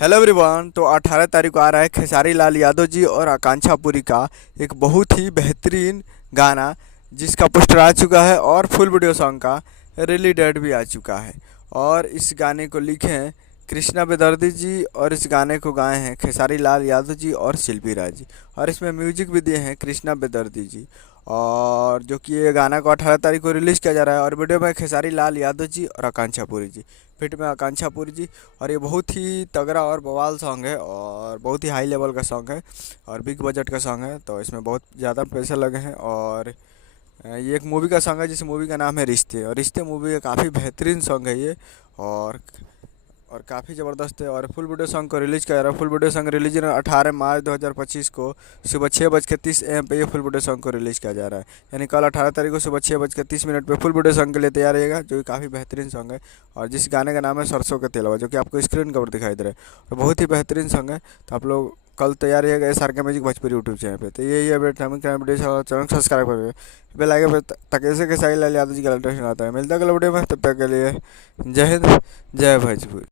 Hello everyone. तो 18 तारीख को आ रहा है खेसारी लाल यादव जी और आकांक्षा पुरी का एक बहुत ही बेहतरीन गाना, जिसका पोस्टर आ चुका है और फुल वीडियो सॉन्ग का रिलीज डेट भी आ चुका है। और इस गाने को लिखे हैं कृष्णा बेदर्दी जी और इस गाने को गाए हैं खेसारी लाल यादव जी और शिल्पी राज जी। और इसमें म्यूजिक भी दिए हैं कृष्णा बेदर्दी जी। और जो कि ये गाना को 18 तारीख को रिलीज़ किया जा रहा है। और वीडियो में खेसारी लाल यादव जी और आकांक्षा पुरी जी, फिट में आकांक्षा पुरी जी। और ये बहुत ही तगड़ा और बवाल सॉन्ग है और बहुत ही हाई लेवल का सॉन्ग है और बिग बजट का सॉन्ग है। तो इसमें बहुत ज़्यादा पैसे लगे हैं। और ये एक मूवी का सॉन्ग है जिस मूवी का नाम है रिश्ते। और रिश्ते मूवी का काफ़ी बेहतरीन सॉन्ग है ये। और काफ़ी ज़बरदस्त है। और फुल वीडियो सॉन्ग को रिलीज़ किया जा रहा है। फुल वीडियो सॉन्ग रिलीज 18 मार्च 2025 को सुबह 6:30 AM पे ये फुल वीडियो सॉन्ग को रिलीज़ किया जा रहा है। यानी कल 18 तारीख को सुबह 6:30 पे फुल वीडियो सॉन्ग के लिए तैयार रहिएगा, जो कि काफ़ी बेहतरीन सॉन्ग है। और जिस गाने का नाम है सरसों का तेलवा, जो कि आपको स्क्रीन कवर दिखाई दे रहा है, और बहुत ही बेहतरीन सॉन्ग है। तो आप लोग कल तैयार रहिएगा SRK music Bhojpuri YouTube channel पे। तो यही अपडेट हमें वीडियो चैनल सब्सक्राइब करिए, बेल आइकन पे, ताकि ऐसे के सारी लाल यादव जी का लेटेस्ट आता है। मिलता है अगले वीडियो में, तब तक के लिए जय हिंद, जय भोजपुरी।